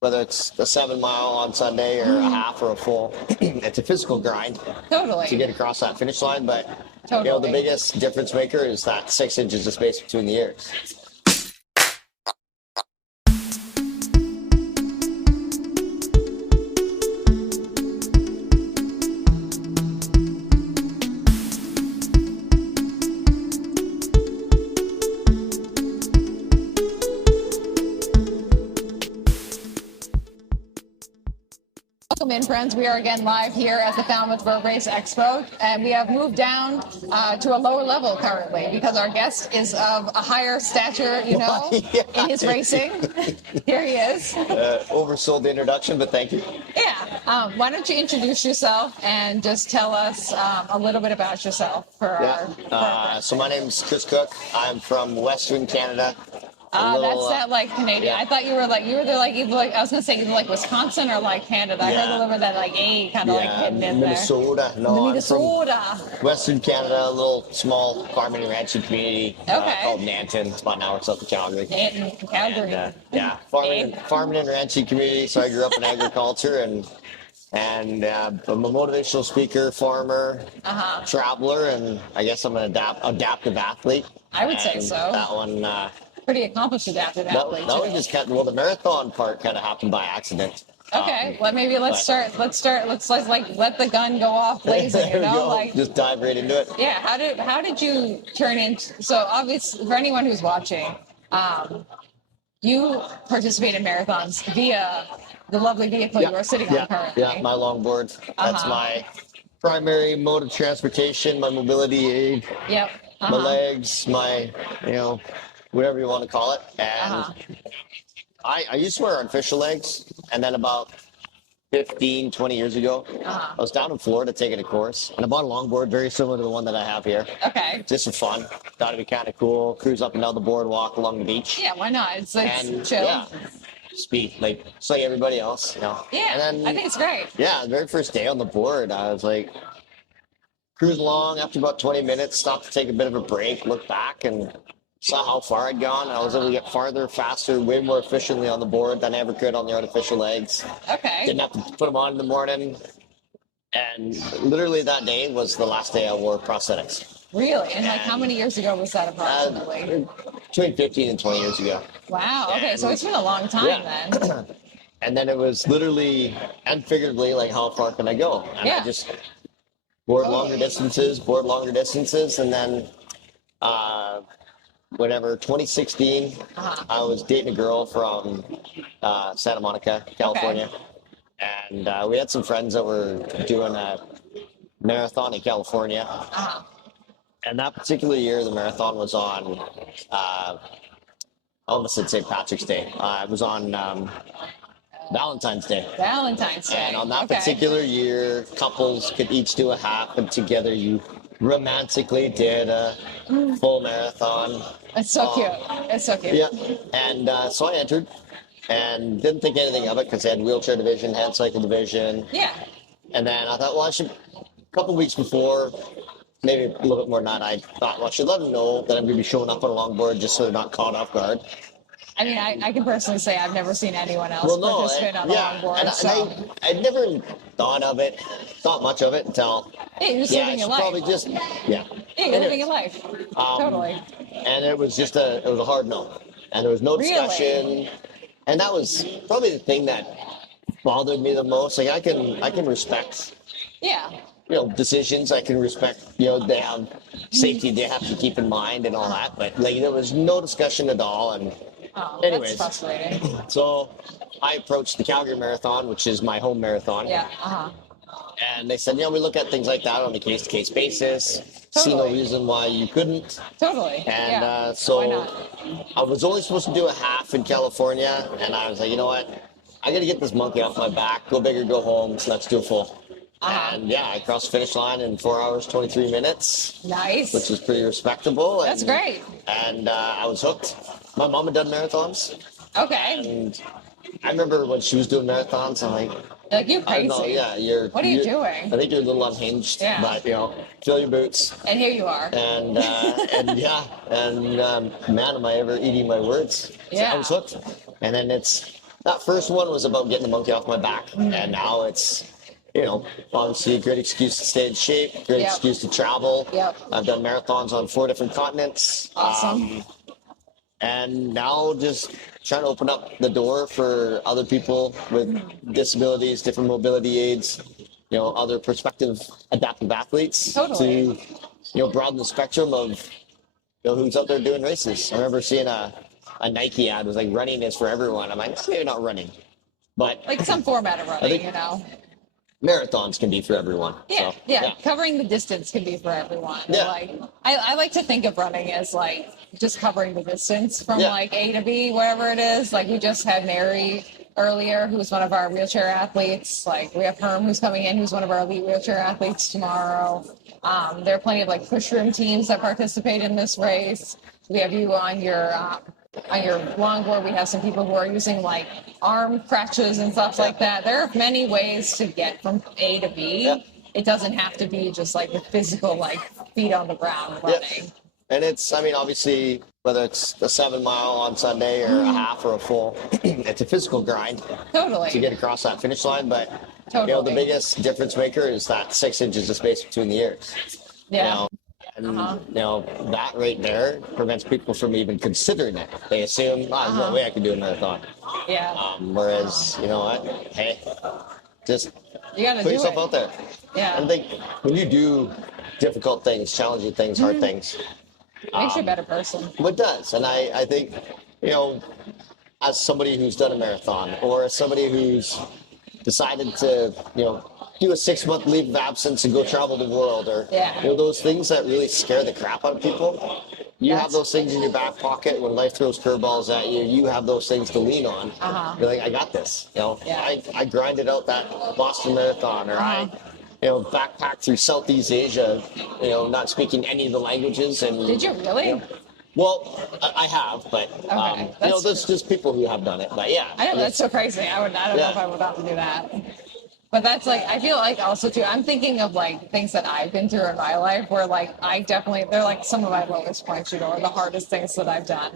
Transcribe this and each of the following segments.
whether it's a 7 mile on Sunday or a half or a full. It's a physical grind Totally. to get across that finish line, but Totally. the biggest difference maker is that 6 inches of space between the ears. Welcome in, friends. We are again live here at the Falmouth Road Race Expo, and we have moved down to a lower level currently because our guest is of a higher stature, Yeah. in his racing. Here he is. Oversold the introduction, but thank you. Yeah. Why don't you introduce yourself and just tell us a little bit about yourself for our So my name's Chris Koch. I'm from Western Canada. that's that like Canadian. yeah. I thought you were either like I was gonna say either like Wisconsin or like Canada. I heard a little bit of that like A kind of like hidden in Minnesota. No, Minnesota. I'm from Western Canada, a little small farming and ranching community called Nanton. It's about an hour south of Calgary. Nanton, Calgary. And, farming and ranching community. So I grew up in agriculture and I'm a motivational speaker, farmer, traveler, and I guess I'm an adaptive athlete. I would say so. That one. Pretty accomplished adaptive athlete. That was just the marathon part kind of happened by accident. Okay, well maybe let's start. Let's like let the gun go off blazing. There we go. Like Just dive right into it. yeah. How did you turn into? So obviously, for anyone who's watching, you participate in marathons via the lovely vehicle you are sitting on currently. Yeah, my longboard. That's my primary mode of transportation, my mobility aid, Yep. my legs, my whatever you want to call it. And I used to wear artificial legs, and then about 15, 20 years ago, I was down in Florida taking a course, and I bought a longboard very similar to the one that I have here. Okay. Just for fun. Thought it'd be kind of cool. Cruise up and down the boardwalk along the beach. Yeah, why not? It's like And chill. yeah, speed just like everybody else. Yeah, And then, I think it's great. yeah, the very first day on the board, I was like, cruising along. After about 20 minutes, stopped to take a bit of a break, looked back, and saw how far I'd gone. I was able to get farther, faster, way more efficiently on the board than I ever could on the artificial legs. Okay. Didn't have to put them on in the morning. And literally that day was the last day I wore prosthetics. Really? And like how many years ago was that approximately? Between 15 and 20 years ago. Wow. Okay, so it's been a long time then. And then it was literally and figuratively like, how far can I go? And I just board longer distances, and then 2016, I was dating a girl from Santa Monica, California. And we had some friends that were doing a marathon in California. And that particular year, the marathon was on, I almost said St. Patrick's Day. It was on Valentine's Day. Valentine's Day. And on that particular year, couples could each do a half, and together you romantically did a full marathon. It's so cute. It's so cute. Yeah. And so I entered and didn't think anything of it because they had wheelchair division, hand cycle division. Yeah. And then I thought, well, a couple weeks before, maybe a little bit more than that, I thought, well, I should let them know that I'm going to be showing up on a longboard just so they're not caught off guard. I mean, I can personally say I've never seen anyone else participate on a longboard. And I'd never thought much of it until you're just living your life. Probably just you're living your life. Totally. And it was just it was a hard no, and there was no discussion, Really? and that was probably the thing that bothered me the most. Like I can respect, decisions. I can respect, they have safety they have to keep in mind and all that, but like there was no discussion at all. And anyways, that's frustrating. So I approached the Calgary Marathon, which is my home marathon. Yeah. And they said, we look at things like that on a case-to-case basis. See no reason why you couldn't. Totally. And so why not? I was only supposed to do a half in California, and I was like, you know what? I got to get this monkey off my back. Go big or go home. So let's do a full. And I crossed the finish line in 4 hours, 23 minutes. Nice. Which is pretty respectable. That's great. And I was hooked. My mom had done marathons. Okay. And I remember when she was doing marathons, I'm like, you're crazy. I don't know, yeah. What are you doing? I think you're a little unhinged, but fill your boots. And here you are. And man, am I ever eating my words? So I was hooked. And then it's that first one was about getting the monkey off my back, and now it's, obviously a great excuse to stay in shape, great excuse to travel. Yep. I've done marathons on 4 different continents. Awesome. And now just trying to open up the door for other people with disabilities, different mobility aids, other prospective adaptive athletes Totally. to, broaden the spectrum of, who's out there doing races. I remember seeing a Nike ad was like, running is for everyone. I'm like, maybe not running, but like some format of running, marathons can be for everyone. Yeah, so, yeah. Covering the distance can be for everyone. Yeah. Like I like to think of running as like just covering the distance from like A to B, whatever it is. Like we just had Mary earlier, who's one of our wheelchair athletes. Like we have Herm, who's coming in, who's one of our elite wheelchair athletes tomorrow. There are plenty of like push room teams that participate in this race. We have you on your longboard. We have some people who are using like arm crutches and stuff like that. There are many ways to get from A to B. Yeah. It doesn't have to be just like the physical, like feet on the ground running. Yeah. And it's, obviously, whether it's a 7 mile on Sunday or a half or a full, it's a physical grind Totally. to get across that finish line. But, Totally. the biggest difference maker is that 6 inches of space between the ears. Yeah. And, that right there prevents people from even considering it. They assume, there's no way I can do a marathon. Yeah. Whereas, you know what? Hey, just You gotta put do yourself it. out there. Yeah. And I think when you do difficult things, challenging things, hard things, Makes you a better person. it does. And I think, as somebody who's done a marathon or as somebody who's decided to, do a 6-month leave of absence and go travel the world or, those things that really scare the crap out of people. You have those things in your back pocket when life throws curveballs at you. You have those things to lean on. You're like, I got this. I grinded out that Boston Marathon, or I backpacked through Southeast Asia, not speaking any of the languages. And Did you really? Well, I have, but there's just people who have done it. But yeah, I know that's so crazy. I don't know if I would have to do that. But that's like, I feel like also too, I'm thinking of like things that I've been through in my life where like they're like some of my lowest points, or the hardest things that I've done.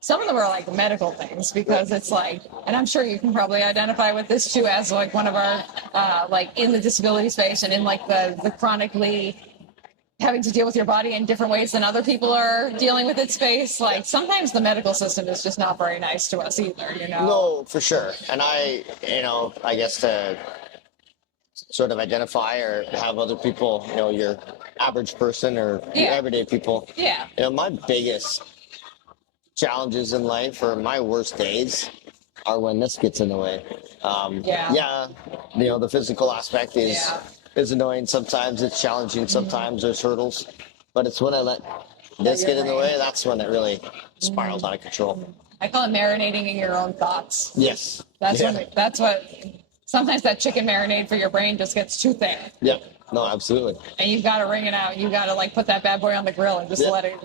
Some of them are like medical things because it's like, and I'm sure you can probably identify with this too as like one of our, like in the disability space and in like the chronically having to deal with your body in different ways than other people are dealing with its space. Like sometimes the medical system is just not very nice to us either, No, for sure. And I guess to sort of identify or have other people, your average person or your everyday people. Yeah. My biggest challenges in life or my worst days are when this gets in the way. The physical aspect is annoying sometimes, it's challenging sometimes, there's hurdles, but it's when I let this get in the way, that's when it really spirals out of control. I call it marinating in your own thoughts. Yes. That's what sometimes that chicken marinade for your brain just gets too thick. Yeah. No, absolutely. And you've got to wring it out. You got to like put that bad boy on the grill and just let it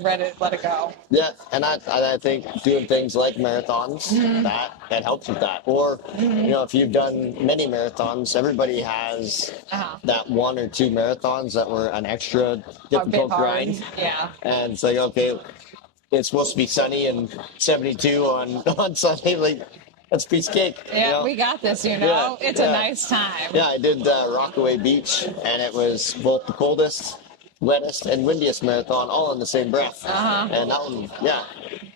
go. Yeah, and I think doing things like marathons that helps with that. Or if you've done many marathons, everybody has that 1 or 2 marathons that were an extra difficult grind. Yeah. And it's like, okay, it's supposed to be sunny and 72 on Sunday, like. That's a piece of cake. Yeah, we got this, Yeah, it's a nice time. Yeah, I did Rockaway Beach, and it was both the coldest, wettest, and windiest marathon all in the same breath. And that one,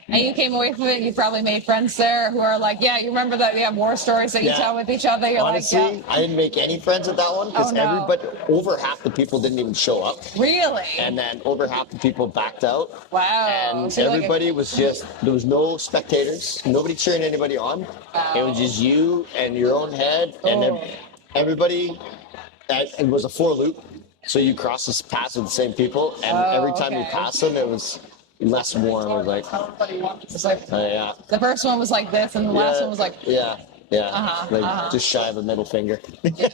And you came away from it, you probably made friends there who are like, you remember that you have war stories that you tell with each other. You're honestly, like, I didn't make any friends at that one because over half the people didn't even show up. Really? And then over half the people backed out. Wow. And So everybody was just, there was no spectators, nobody cheering anybody on. Wow. It was just you and your own head. And then everybody, it was a 4 loop. So you cross this paths with the same people. And every time you pass them, it was less warm. It was like, the first one was like this, and the last one was like, just shy of a middle finger.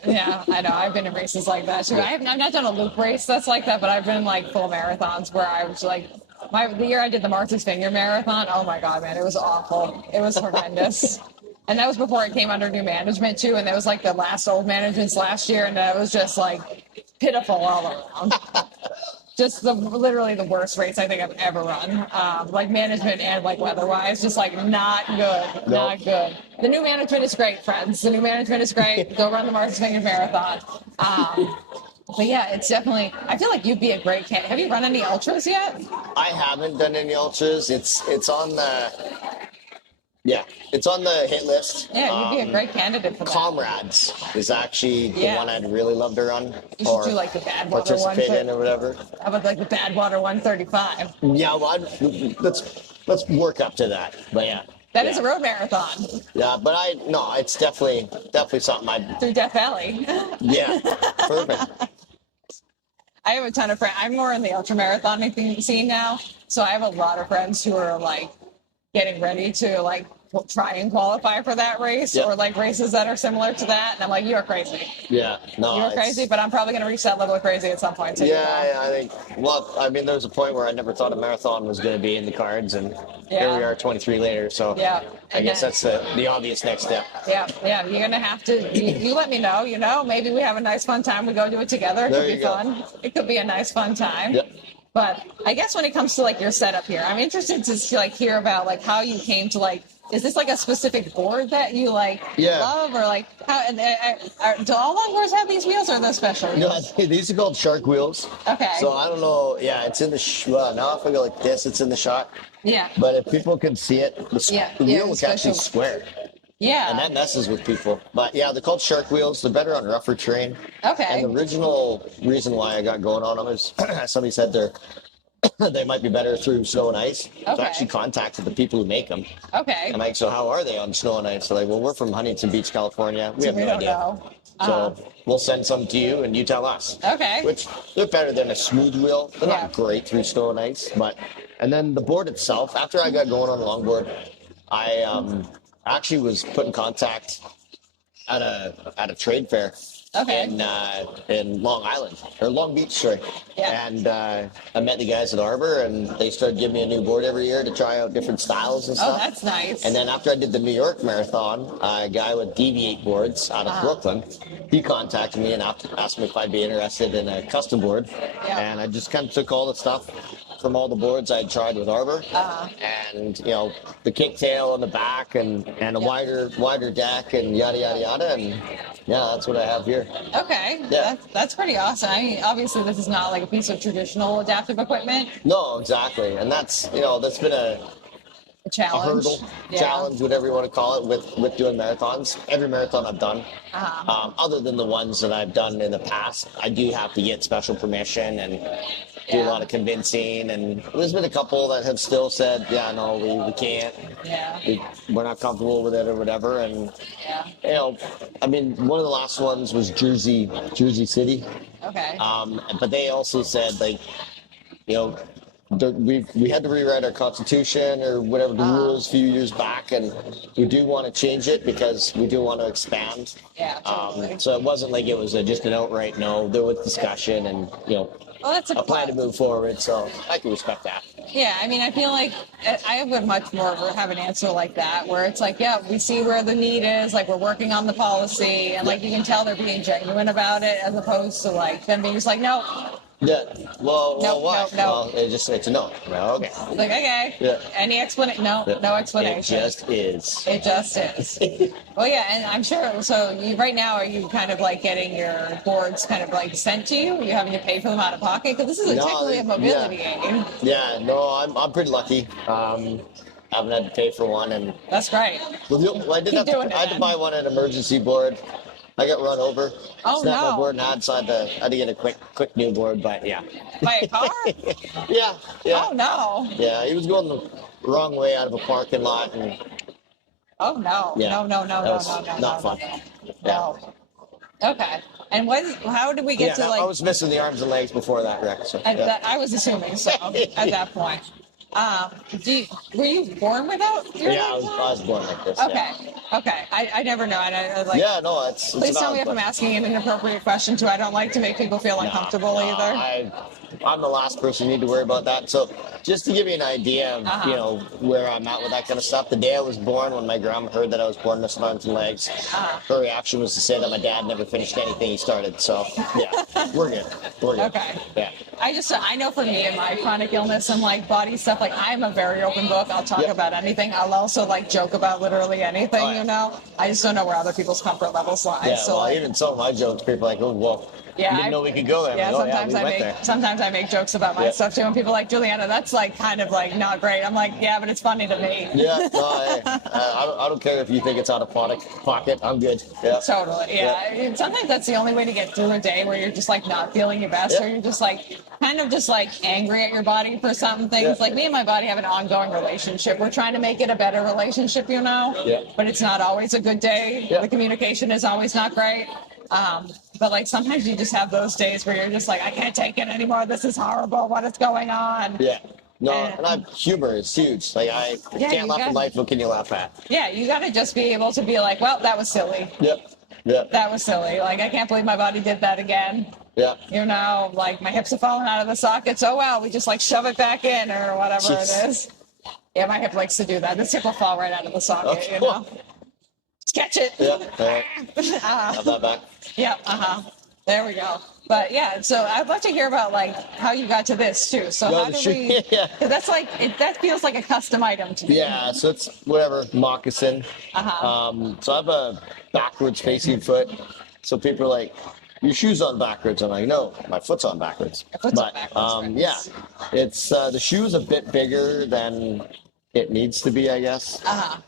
yeah, I know. I've been in races like that too. I've not done a loop race that's like that, but I've been in like full marathons where I was like, the year I did the Martha's Vineyard Marathon. Oh my God, man, it was awful. It was horrendous. And that was before it came under new management too. And that was like the last old management's last year, and that was just like pitiful all around. just literally the worst race I think I've ever run. Like management and like weather-wise, just like not good, not good. The new management is great, friends. The new management is great. Go run the Martha's Vineyard Marathon. But yeah, it's definitely. I feel like you'd be a great candidate. Have you run any ultras yet? I haven't done any ultras. It's on the it's on the hit list. Yeah, you'd be a great candidate for that. Comrades is actually the one I'd really love to run. You should do like the Badwater one. Participate in or whatever. How about like the Badwater 135? Yeah, well, let's work up to that. But yeah. That is a road marathon. Yeah, but it's definitely something I'd. Through Death Valley. Yeah, perfect. I have a ton of friends. I'm more in the ultra marathon scene now, so I have a lot of friends who are like getting ready to like try and qualify for that race or like races that are similar to that, and I'm like, you're crazy. Yeah, no, you're crazy, but I'm probably going to reach that level of crazy at some point too. Yeah, I think. Well, I mean, there's a point where I never thought a marathon was going to be in the cards, and here we are, 23 later. So I guess that's the obvious next step. Yeah, you're going to have to. You let me know. Maybe we have a nice fun time. We go do it together. It could be fun. It could be a nice fun time. Yep. But I guess when it comes to like your setup here, I'm interested to like hear about like how you came to like. Is this like a specific board that you like love, or like how? Do all longboards have these wheels, or are they special wheels? No, these are called shark wheels. Okay. So I don't know. Yeah, it's in the now if I go like this, it's in the shot. Yeah. But if people can see it, the wheel is actually square. Yeah. And that messes with people. But yeah, they're called shark wheels. They're better on rougher terrain. Okay. And the original reason why I got going on them is somebody said they might be better through snow and ice. So I actually contacted the people who make them. Okay. I'm like, so how are they on snow and ice? They're like, well, we're from Huntington Beach, California. We have no idea. Know. So we'll send some to you and you tell us. Okay. Which they're better than a smooth wheel. They're not great through snow and ice, and then the board itself, after I got going on the longboard, I actually was put in contact at a trade fair in Long Island, or Long Beach, sorry. Yeah. And I met the guys at Arbor, and they started giving me a new board every year to try out different styles and stuff. Oh, that's nice. And then after I did the New York Marathon, a guy with Deviate boards out of Brooklyn, he contacted me and asked me if I'd be interested in a custom board. Yeah. And I just kind of took all the stuff from all the boards I'd tried with Arbor, and the kicktail on the back, and a wider deck, and yada yada yada, and yeah, that's what I have here. Okay, that's pretty awesome. I mean, obviously this is not like a piece of traditional adaptive equipment. No, exactly, and that's been a challenge, a hurdle, challenge, whatever you want to call it, with doing marathons. Every marathon I've done, other than the ones that I've done in the past, I do have to get special permission and do a lot of convincing, and there's been a couple that have still said, no, we can't. Yeah. We're not comfortable with it or whatever, and I mean, one of the last ones was Jersey City. Okay. But they also said, like, we had to rewrite our constitution or whatever the rules a few years back, and we do want to change it because we do want to expand. Yeah. Totally. So it wasn't like it was just an outright no. There was discussion and that's a plan to move forward. So I can respect that. Yeah, I mean, I feel like I would much more have an answer like that, where it's like, we see where the need is, like we're working on the policy, and like you can tell they're being genuine about it, as opposed to like them being just like, no. Yeah. Well, why? No. Well, it's a no. Well, okay. Like, okay. Yeah. Any explanation? No, no explanation. It just is. It just is. Well, yeah, and I'm sure. So right now, are you kind of like getting your boards kind of like sent to you? Are you having to pay for them out of pocket? Because this is technically a mobility aid. Yeah. No, I'm pretty lucky. I haven't had to pay for one, and that's great. Well, I had to buy one an emergency board. I got run over. Oh, snapped no. my board, and I had to get a quick new board, but yeah. By a car? Yeah. Oh, no. Yeah, he was going the wrong way out of a parking lot, and oh, no. Yeah, No. not fun. No. Okay. And how did we get to like... I was missing the arms and legs before that wreck. So, I was assuming so at that point. Were you born without your legs? I was born like this. Okay. I never know. It's please tell me if I'm asking an inappropriate question too. I don't like to make people feel uncomfortable either. I'm the last person you need to worry about that. So just to give you an idea of, you know, where I'm at with that kind of stuff, the day I was born, when my grandma heard that I was born with arms and legs, her reaction was to say that my dad never finished anything he started. So yeah, we're good. We're good. Okay. Yeah. I know for me and my chronic illness and like body stuff, like I'm a very open book. I'll talk about anything. I'll also like joke about literally anything, you know? I just don't know where other people's comfort levels lie. Yeah, so well, like, even some of my jokes, people are like, oh, whoa. yeah, didn't know we could go there. Yeah, like, sometimes I make jokes about my stuff too, and people are like, Juliana, that's like kind of like not great. I'm like, yeah, but it's funny to me. Yeah, no, I don't care if you think it's out of pocket. I'm good. Yeah. Totally. Yeah. Sometimes that's the only way to get through a day where you're just like not feeling your best, or you're just like kind of just like angry at your body for some things. Like me and my body have an ongoing relationship. We're trying to make it a better relationship, you know. Yeah. But it's not always a good day. The communication is always not great. But like sometimes you just have those days where you're just like, I can't take it anymore. This is horrible. What is going on? Yeah. No, and humor is huge. Like I can't laugh at life. What can you laugh at? Yeah, you got to just be able to be like, well, that was silly. Yep. Yeah. That was silly. Like I can't believe my body did that again. Yeah. You know, like my hips have fallen out of the sockets. Oh well, we just like shove it back in or whatever it is. Yeah, my hip likes to do that. This hip will fall right out of the socket. Okay. You know. Catch it. Yeah. Have that back. Yep. There we go. But yeah, so I'd love to hear about like how you got to this too. So how do we? Cause that's like that feels like a custom item to me. Yeah. So it's whatever moccasin. So I have a backwards facing foot. So people are like, your shoe's on backwards. I'm like, no, my foot's on backwards. On backwards, yeah, it's the shoe's a bit bigger than it needs to be, I guess.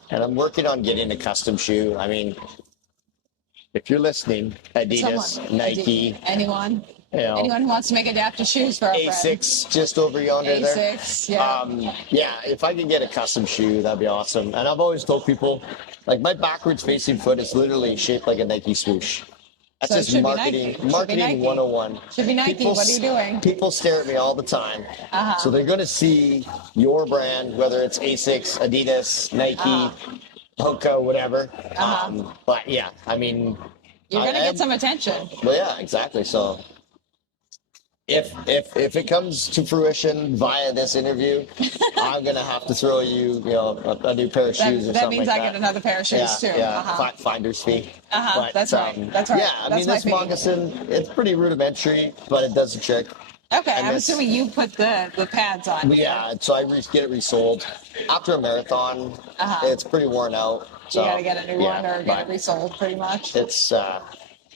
And I'm working on getting a custom shoe. I mean, if you're listening, Adidas, Nike, anyone who wants to make adaptive shoes for our A6 just over yonder there. A6, yeah. Yeah, if I could get a custom shoe, that'd be awesome. And I've always told people, like my backwards facing foot is literally shaped like a Nike swoosh. That's just marketing 101. Should be Nike. What are you doing? People stare at me all the time. So they're going to see your brand, whether it's A6, Adidas, Nike, Hoka, whatever. But yeah, I mean, you're going to get some attention. Well, yeah, exactly. So if it comes to fruition via this interview, I'm going to have to throw you, a new pair of shoes or something like that. That means I get another pair of shoes too. Yeah, finder's fee. But, that's right. That's right. Yeah, I mean, this moccasin, it's pretty rudimentary, but it does the trick. Okay, I'm assuming you put the pads on. Yeah, so I get it resold. After a marathon, it's pretty worn out. So, you got to get a new one or get it resold pretty much. It's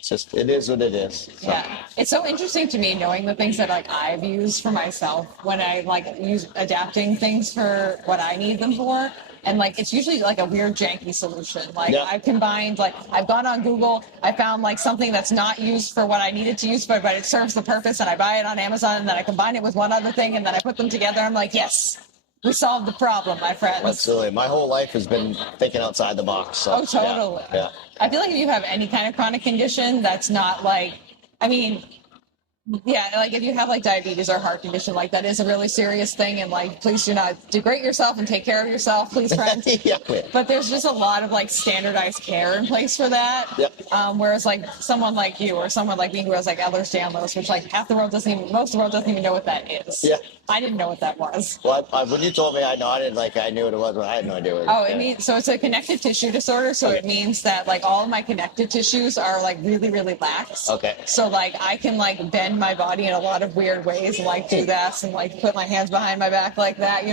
just, it is what it is. So. Yeah, it's so interesting to me knowing the things that like I've used for myself when I like use adapting things for what I need them for. And like, it's usually like a weird janky solution. Like I've combined, like I've gone on Google, I found like something that's not used for what I needed to use for, but it serves the purpose, and I buy it on Amazon, and then I combine it with one other thing, and then I put them together. I'm like, yes, we solved the problem, my friends. Absolutely. My whole life has been thinking outside the box. So, oh, totally. Yeah. I feel like if you have any kind of chronic condition that's not like, I mean, yeah, like if you have like diabetes or heart condition, like that is a really serious thing, and like please do not degrade yourself and take care of yourself, please, friends. But there's just a lot of like standardized care in place for that. Whereas like someone like you or someone like me who has like Ehlers-Danlos, which like most of the world doesn't even know what that is. Yeah. I didn't know what that was. Well, when you told me, I nodded like I knew what it was, but I had no idea what it was. Oh, it means, so it's a connective tissue disorder. So it means that like all of my connective tissues are like really, really lax. Okay. So like I can like bend my body in a lot of weird ways and like do this and like put my hands behind my back like that,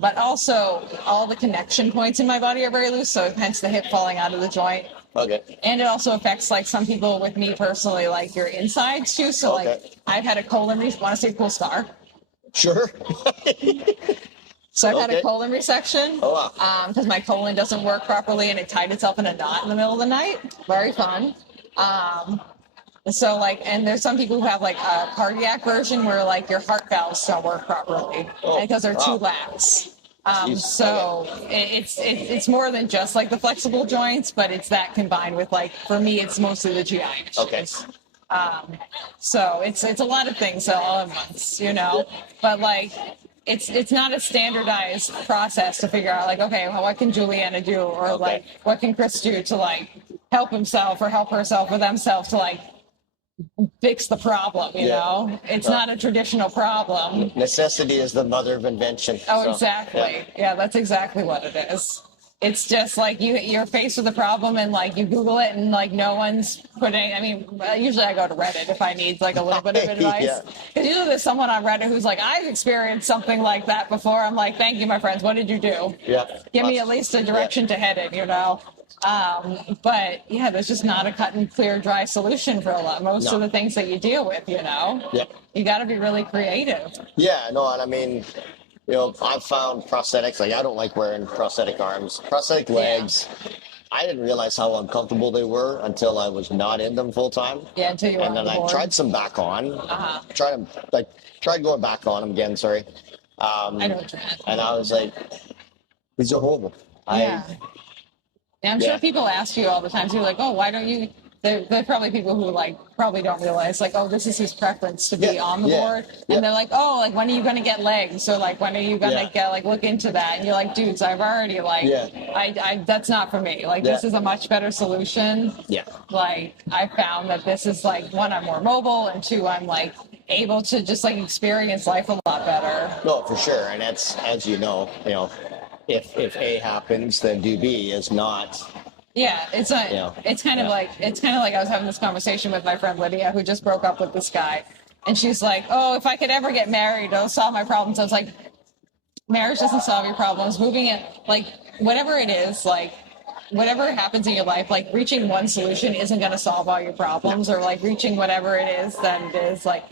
but also all the connection points in my body are very loose. So hence the hip falling out of the joint. Okay. And it also affects like some people, with me personally, like your insides too. So like I've had a colon, want to see a cool scar? Sure. So I've had a colon resection because my colon doesn't work properly and it tied itself in a knot in the middle of the night. Very fun. So like, and there's some people who have like a cardiac version where like your heart valves don't work properly because they're too lax. So it's more than just like the flexible joints, but it's that combined with like, for me, it's mostly the GI issues. Okay. So it's a lot of things all at once, but like it's not a standardized process to figure out like, okay, well, what can Juliana do? Or like, what can Chris do to like help himself or help herself or themselves to like fix the problem, you know? It's not a traditional problem. Necessity is the mother of invention. Oh, so, exactly. Yeah, that's exactly what it is. It's just like you're faced with a problem and like you Google it and like no one's putting. I mean, usually I go to Reddit if I need like a little bit of advice. Because usually there's someone on Reddit who's like, I've experienced something like that before. I'm like, thank you, my friends. What did you do? Give me at least a direction to head in, you know. But yeah, there's just not a cut and clear, dry solution for most of the things that you deal with, you know. You got to be really creative. Yeah, no, and I mean, you know, I've found prosthetics, like I don't like wearing prosthetic arms, prosthetic legs. I didn't realize how uncomfortable they were until I was not in them full time. Yeah, until you were and then I tried some back on. Tried going back on them again, sorry. I know what you meant. And I was like, these are horrible. Yeah, I'm sure people ask you all the time, so you're like, oh, why don't you? They're probably people who like probably don't realize like, oh, this is his preference to be on the board, and they're like, oh, like when are you gonna get legs? Or like when are you gonna get like look into that? And you're like, dudes, I've already like, I that's not for me. Like this is a much better solution. Like I found that this is like one, I'm more mobile, and two, I'm like able to just like experience life a lot better. No, for sure, and that's as you know, if A happens, then do B is not. Yeah, it's kind of like I was having this conversation with my friend Lydia, who just broke up with this guy, and she's like, "Oh, if I could ever get married, it'll solve my problems." I was like, "Marriage doesn't solve your problems. Moving it, like whatever it is, like whatever happens in your life, like reaching one solution isn't going to solve all your problems, or like reaching whatever it is that it is, like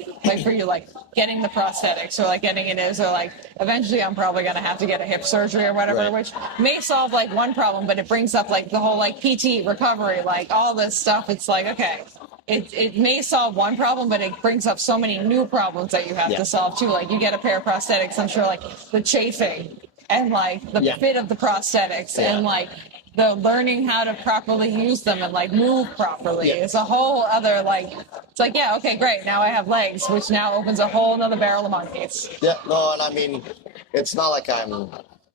for you, like getting the prosthetics or like getting it is, or like eventually I'm probably going to have to get a hip surgery or whatever, which may solve like one problem, but it brings up like the whole like PT recovery, like all this stuff. It's like, okay, it may solve one problem, but it brings up so many new problems that you have to solve too. Like you get a pair of prosthetics, I'm sure like the chafing and like the fit of the prosthetics and like the learning how to properly use them and like move properly is a whole other like, it's like, yeah, okay, great. Now I have legs, which now opens a whole nother barrel of monkeys. Yeah, no, and I mean, it's not like I'm,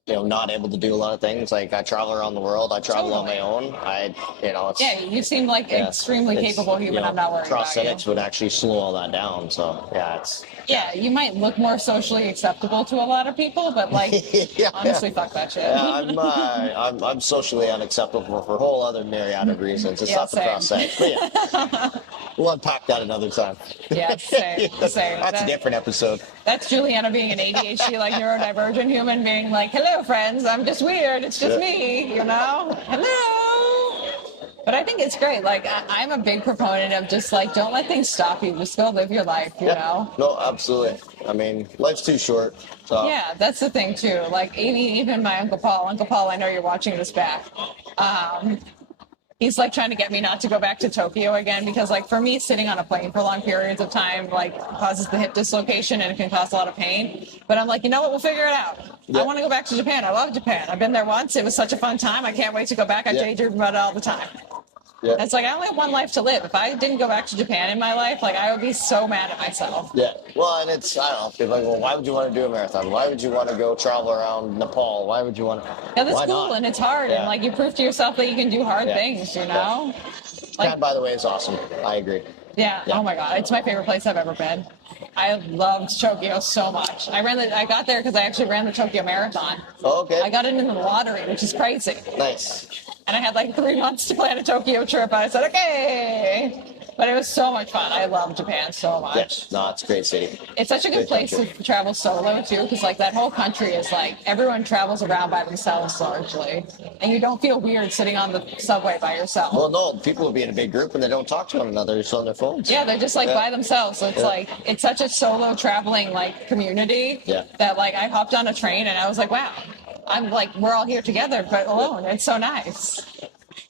not able to do a lot of things. Like I travel around the world. I travel on my own. It's, you seem like extremely capable human. I'm not worried about you. Prosthetics would actually slow all that down. So you might look more socially acceptable to a lot of people, but like honestly, fuck that shit. I'm socially unacceptable for a whole other myriad of reasons. It's not the prosthetics, but we'll unpack that another time. Yeah, same. That's a different episode. That's Juliana being an ADHD, like neurodivergent human, being like, hello, friends, I'm just weird. It's just me, Hello. But I think it's great. Like, I'm a big proponent of just like, don't let things stop you. Just go live your life, you know? No, absolutely. I mean, life's too short. So. Yeah, that's the thing too. Like, even my Uncle Paul, I know you're watching this back. He's like trying to get me not to go back to Tokyo again, because like for me, sitting on a plane for long periods of time like causes the hip dislocation and it can cause a lot of pain. But I'm like, you know what? We'll figure it out. I want to go back to Japan. I love Japan. I've been there once. It was such a fun time. I can't wait to go back. I daydream about it all the time. It's like I only have one life to live. If I didn't go back to Japan in my life, like I would be so mad at myself. Yeah. Well, and it's, I don't know, people are like, well, why would you want to do a marathon? Why would you want to go travel around Nepal? Why would you want to? Yeah, that's cool, and it's hard, and like you prove to yourself that you can do hard things, you know? Japan, by the way, is awesome. I agree. Yeah. Oh my God, it's my favorite place I've ever been. I loved Tokyo so much. I got there because I actually ran the Tokyo Marathon. Oh, okay. I got it in the lottery, which is crazy. Nice. And I had like 3 months to plan a Tokyo trip. And I said, okay. But it was so much fun. I love Japan so much. Yes, no, it's a great city. It's such a good place to travel solo too, because like that whole country is like everyone travels around by themselves largely, and you don't feel weird sitting on the subway by yourself. Well, no, people will be in a big group and they don't talk to one another. They're just on their phones. Yeah, they're just like by themselves. So it's like it's such a solo traveling like community that like I hopped on a train and I was like, wow, I'm like we're all here together but alone. It's so nice.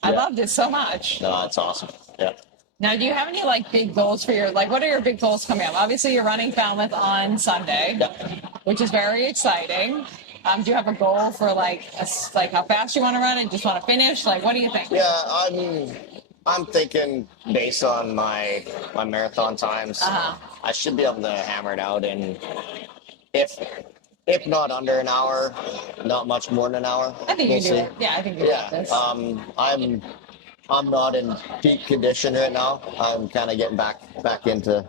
I loved it so much. No, it's awesome. Yeah. Now, do you have any like big goals for your what are your big goals coming up? Obviously, you're running Falmouth on Sunday, which is very exciting. Do you have a goal for like how fast you want to run and just want to finish? Like, what do you think? Yeah, I'm thinking based on my marathon times, I should be able to hammer it out in if not under an hour, not much more than an hour. I think you do it. Yeah, I think you got this. I'm not in peak condition right now. I'm kind of getting back into,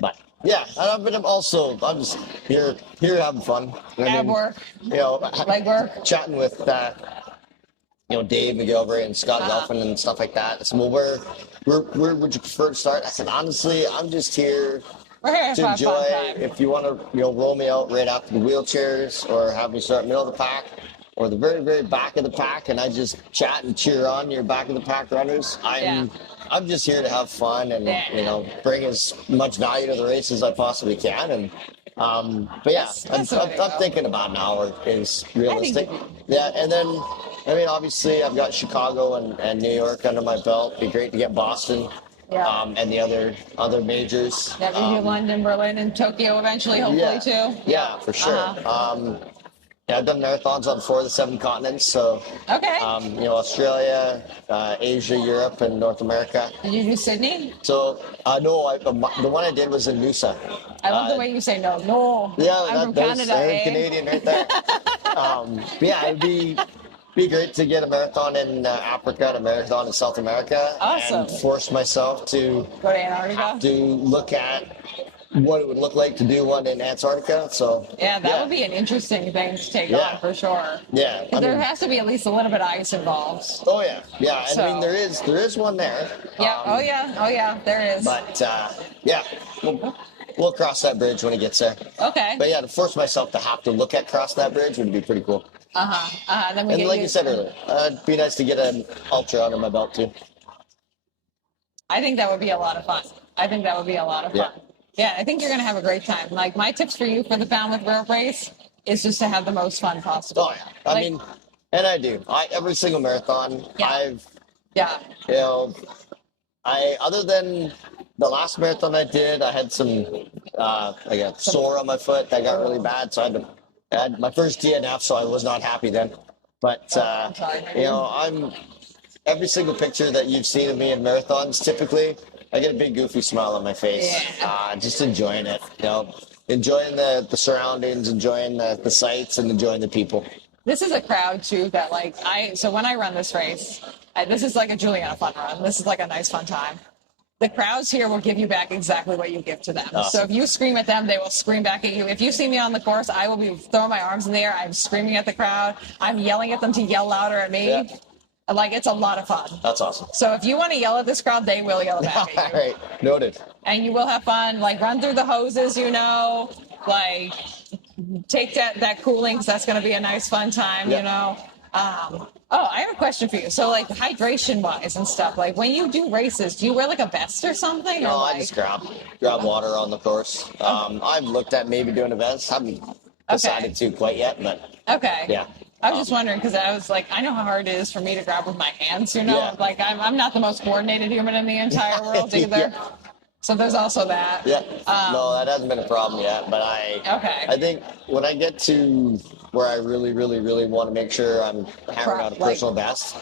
but yeah, and I'm just here having fun. Ab work, leg work, chatting with Dave McGilvery and Scott Gelfin and stuff like that. So where would you prefer to start? I said, honestly, I'm just here to enjoy. If you want to roll me out right after the wheelchairs, or have me start middle of the pack, or the very, very back of the pack, and I just chat and cheer on your back of the pack runners. I'm just here to have fun and bring as much value to the race as I possibly can. And but yeah, I'm thinking about an hour is realistic. Yeah, and then obviously I've got Chicago and New York under my belt. It'd be great to get Boston. Yeah. And the other majors. Yeah, we do London, Berlin, and Tokyo eventually, hopefully too. Yeah, for sure. I've done marathons on 4 of the 7 continents. So, Australia, Asia, Europe, and North America. Did you do Sydney? So, no, the one I did was in Noosa. I love the way you say no. No. Yeah, I'm from Canada. I'm Canadian right there. It'd be great to get a marathon in Africa and a marathon in South America. Awesome. And force myself to go to Antarctica. To look at what it would look like to do one in Antarctica. So that would be an interesting thing to take on for sure. Yeah, because there has to be at least a little bit of ice involved. Oh yeah. So, I mean, there is one there. Yeah. Oh yeah, there is. But we'll cross that bridge when it gets there. Okay. But to force myself to have to look at cross that bridge would be pretty cool. Then and like you said earlier, it'd be nice to get an ultra under my belt too. I think that would be a lot of fun. Yeah, I think you're going to have a great time. Like, my tips for you for the Falmouth Road Race is just to have the most fun possible. Oh, yeah. I do. Every single marathon, other than the last marathon I did, I had I got sore on my foot. That got really bad, so I had my first DNF, so I was not happy then. But, I'm every single picture that you've seen of me in marathons, typically, I get a big goofy smile on my face. Yeah. Just enjoying it, enjoying the surroundings, enjoying the sights, and enjoying the people. This is a crowd too that so when I run this race, this is like a Juliana fun run. This is like a nice fun time. The crowds here will give you back exactly what you give to them. Awesome. So if you scream at them, they will scream back at you. If you see me on the course, I will be throwing my arms in the air. I'm screaming at the crowd. I'm yelling at them to yell louder at me. Yeah. It's a lot of fun. That's awesome. So if you want to yell at this crowd, they will yell back at you. All right, noted. And you will have fun. Run through the hoses, take that cooling, because that's going to be a nice fun time, I have a question for you. So, hydration-wise and stuff, when you do races, do you wear, a vest or something? No, I just grab water on the course. I've looked at maybe doing a vest. Haven't decided to quite yet, but... Okay. Yeah. I was just wondering, because I was I know how hard it is for me to grab with my hands, Yeah. I'm not the most coordinated human in the entire world either. Yeah. So there's also that. Yeah. No, that hasn't been a problem yet, but I think when I get to where I really, really, really want to make sure I'm hammering out a personal best,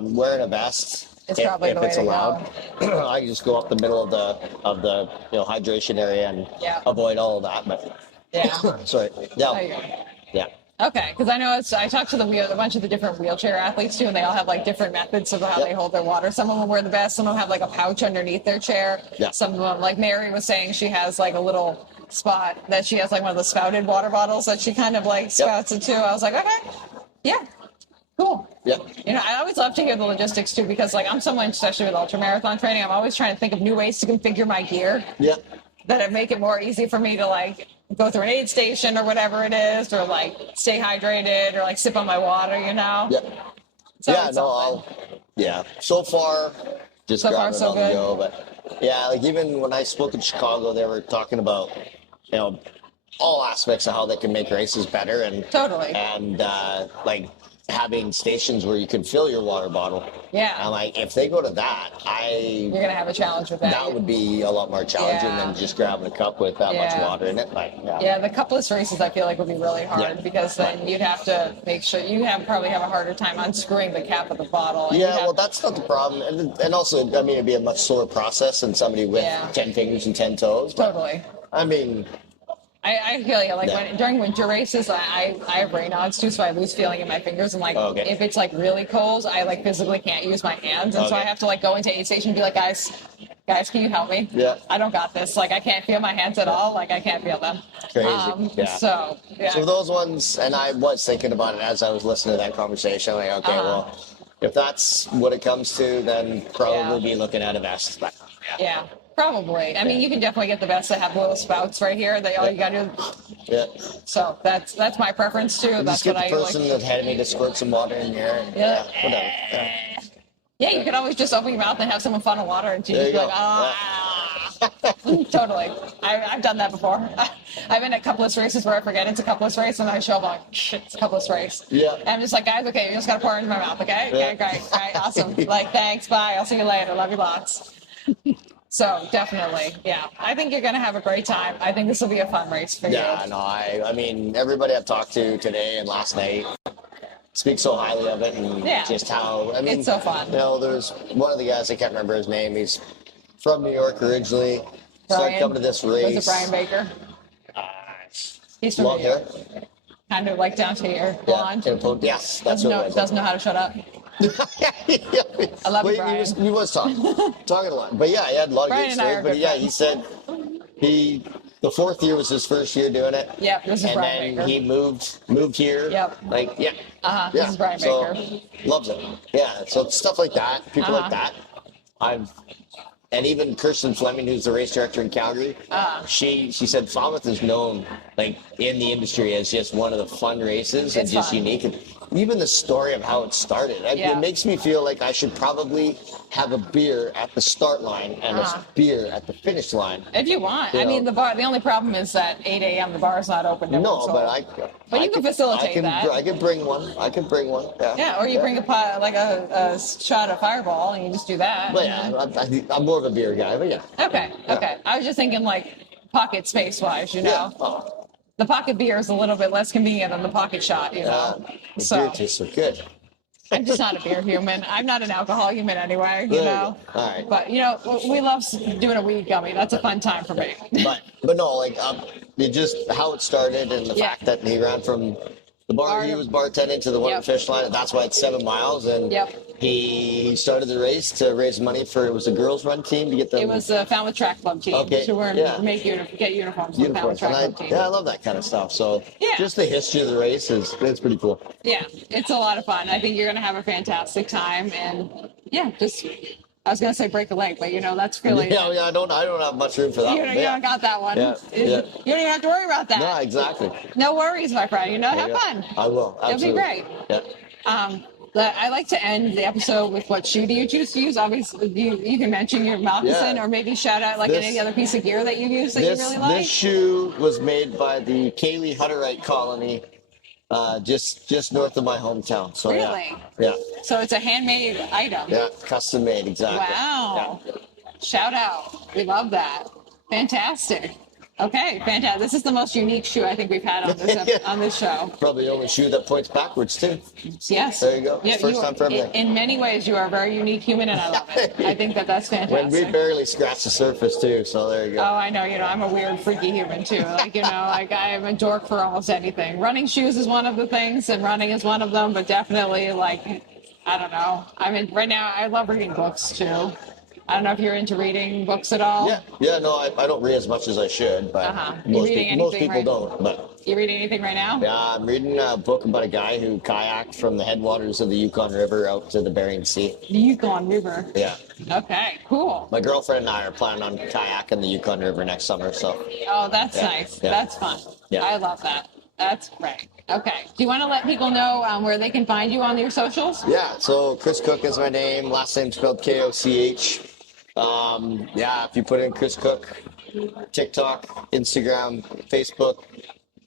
wearing a vest, if it's allowed, I can just go up the middle of the hydration area and avoid all of that. But sorry. Yeah. Okay, because I know I talked to a bunch of the different wheelchair athletes too, and they all have different methods of how they hold their water. Some of them wear the vest, some of them have a pouch underneath their chair. Yeah. Some of them, like Mary was saying, she has a little spot that she has one of the spouted water bottles that she kind of spouts it to. I was like, okay, yeah, cool. Yeah. I always love to hear the logistics too, because I'm someone, especially with ultramarathon training, I'm always trying to think of new ways to configure my gear. Yeah. That make it more easy for me to go through an aid station or whatever it is, or stay hydrated, or sip on my water, Yeah. So So far, just so far so good. Go, but even when I spoke in Chicago, they were talking about all aspects of how they can make races better, and totally, and having stations where you can fill your water bottle. Yeah. And if they go to that, you're gonna have a challenge with that. That would be a lot more challenging than just grabbing a cup with that much water in it. The cupless races I feel would be really hard, because then you'd have to make sure probably have a harder time unscrewing the cap of the bottle. That's not the problem, and also it'd be a much slower process than somebody with 10 fingers and 10 toes. Totally. I feel you. Like during winter races, I have Raynaud's too, so I lose feeling in my fingers. And like if it's like really cold, I like physically can't use my hands, and so I have to like go into aid station and be like, guys, can you help me? Yeah. I don't got this. Like I can't feel my hands at all. Like I can't feel them. Crazy. So yeah. So those ones, and I was thinking about it as I was listening to that conversation. Like, okay, well, if that's what it comes to, then probably be looking at a vest. But, yeah. Probably. I mean, you can definitely get the best that have little spouts right here. That all you gotta do. Yeah. So that's my preference too. That's just get what the person that had me to squirt some water in your hair. Yeah. Whatever. Yeah, you can always just open your mouth and have someone funnel water, and you just be like, Totally. I've done that before. I've been at coupless races where I forget it's a coupless race, and I show up like, shit, it's a coupless race. Yeah. And I'm just like, guys, okay, you just gotta pour it into my mouth, okay? Okay, great, awesome. Like, thanks, bye, I'll see you later, love you lots. So definitely, yeah. I think you're gonna have a great time. I think this will be a fun race for you. Yeah, no, I mean, everybody I've talked to today and last night speaks so highly of it, and just how, I mean, it's so fun. You know, there's one of the guys, I can't remember his name, he's from New York originally, started coming to this race. Was it Brian Baker? He's from New York. Kind of like down to here, blonde. Yes, that's what it was. Doesn't know how to shut up. I love Brian. He was talking a lot. But yeah, he had a lot of Brian good stories. But yeah, he said the fourth year was his first year doing it. Yep, this is Brian Baker. And then he moved here. Yep. Like, This is Brian Baker. Loves it. Yeah, so stuff like that, people like that. And even Kirsten Fleming, who's the race director in Calgary, she said Falmouth is known, like, in the industry as just one of the fun races and just unique. And even the story of how it started, it makes me feel like I should probably have a beer at the start line and a beer at the finish line. If you want. I mean, the only problem is that 8 a.m. the bar is not open. No, but you can facilitate that. I can bring one. Yeah, or you bring a shot of Fireball and you just do that. But yeah, I'm more of a beer guy, but yeah. Okay. I was just thinking like pocket space wise, you know. Yeah. The pocket beer is a little bit less convenient than the pocket shot, you know. Beer tastes so good. I'm just not a beer human. I'm not an alcohol human anyway, you know. All right. But you know, we love doing a weed gummy. That's a fun time for me. But no, like just how it started and the fact that he ran from the bar he was bartending to the one finish line. That's why it's 7 miles. And he started the race to raise money for, it was a girls' run team to get them. It was a Falmouth Track Club team. Okay. To get uniforms for the Falmouth Track Club team. Yeah, I love that kind of stuff. So just the history of the race it's pretty cool. Yeah, it's a lot of fun. I think you're gonna have a fantastic time, and I was gonna say break a leg, but you know that's really I don't have much room for that. You don't got that one. Yeah. You don't even have to worry about that. No, exactly. No worries, my friend. You know, have fun. I will. Absolutely. It'll be great. Yeah. I like to end the episode with what shoe do you choose to use? Obviously, you can mention your moccasin or maybe shout out like any other piece of gear that you use that you really like. This shoe was made by the Kaylee Hutterite colony, just north of my hometown. So really? Yeah. So it's a handmade item. Yeah, custom made, exactly. Wow. Yeah. Shout out. We love that. Fantastic. Okay, fantastic. This is the most unique shoe I think we've had on this show. Probably the only shoe that points backwards too. Yes. There you go. Yeah, first time for everything. In many ways, you are a very unique human, and I love it. I think that's fantastic. When we barely scratched the surface too, so there you go. Oh, I know. You know, I'm a weird, freaky human too. Like, you know, like I am a dork for almost anything. Running shoes is one of the things, and running is one of them. But definitely, like, I don't know. I mean, right now, I love reading books too. I don't know if you're into reading books at all. Yeah, no, I don't read as much as I should, but most people don't. But you reading anything right now? Yeah, I'm reading a book about a guy who kayaked from the headwaters of the Yukon River out to the Bering Sea. The Yukon River? Yeah. Okay, cool. My girlfriend and I are planning on kayaking the Yukon River next summer, so. Oh, that's nice. Yeah. That's fun. Yeah. I love that. That's great. Okay. Do you want to let people know where they can find you on your socials? Yeah, so Chris Koch is my name. Last name spelled Koch. If you put in Chris Koch, TikTok, Instagram, Facebook,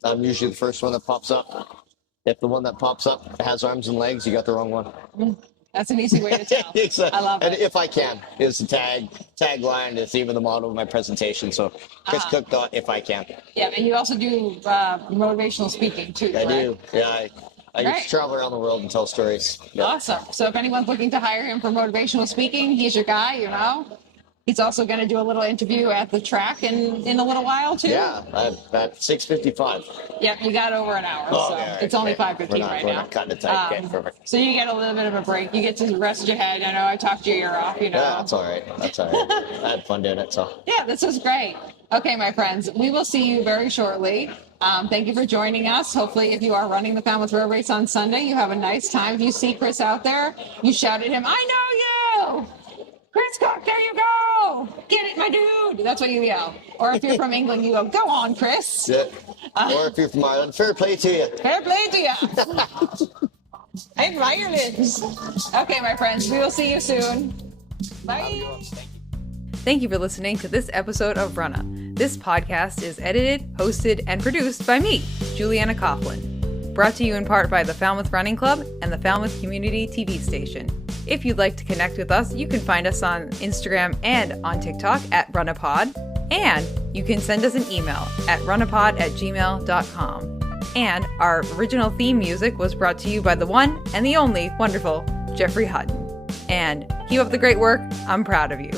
I'm usually the first one that pops up. If the one that pops up has arms and legs, you got the wrong one. That's an easy way to tell. Exactly. I love it. And if I can is the tagline. It's even the motto of my presentation. So Chris Koch if I can. Yeah, and you also do motivational speaking too. I do. Yeah, I used to travel around the world and tell stories. Yeah. Awesome. So if anyone's looking to hire him for motivational speaking, he's your guy. You know. He's also going to do a little interview at the track in a little while too. Yeah, at 6:55. Yep, you got over an hour, so okay, it's only okay. 5:15 right we're now. not cutting it tight. Okay, perfect. So you get a little bit of a break. You get to rest your head. I know I talked your ear off. Yeah, that's all right. That's all right. I had fun doing it. So. Yeah, this was great. Okay, my friends, we will see you very shortly. Thank you for joining us. Hopefully, if you are running the Falmouth Road Race on Sunday, you have a nice time. If you see Chris out there, you shout at him, "I know you! Chris Koch, there you go! Get it, my dude!" That's what you yell. Or if you're from England, you go, "Go on, Chris." Yeah. Or if you're from Ireland, fair play to you. Fair play to you. I'm Ireland. Okay, my friends, we will see you soon. Bye. Thank you for listening to this episode of Runnah. This podcast is edited, hosted, and produced by me, Juliana Coughlin. Brought to you in part by the Falmouth Running Club and the Falmouth Community TV station. If you'd like to connect with us, you can find us on Instagram and on TikTok at RunnahPod. And you can send us an email at runnahpod@gmail.com. And our original theme music was brought to you by the one and the only wonderful Jeffrey Hutton. And keep up the great work. I'm proud of you.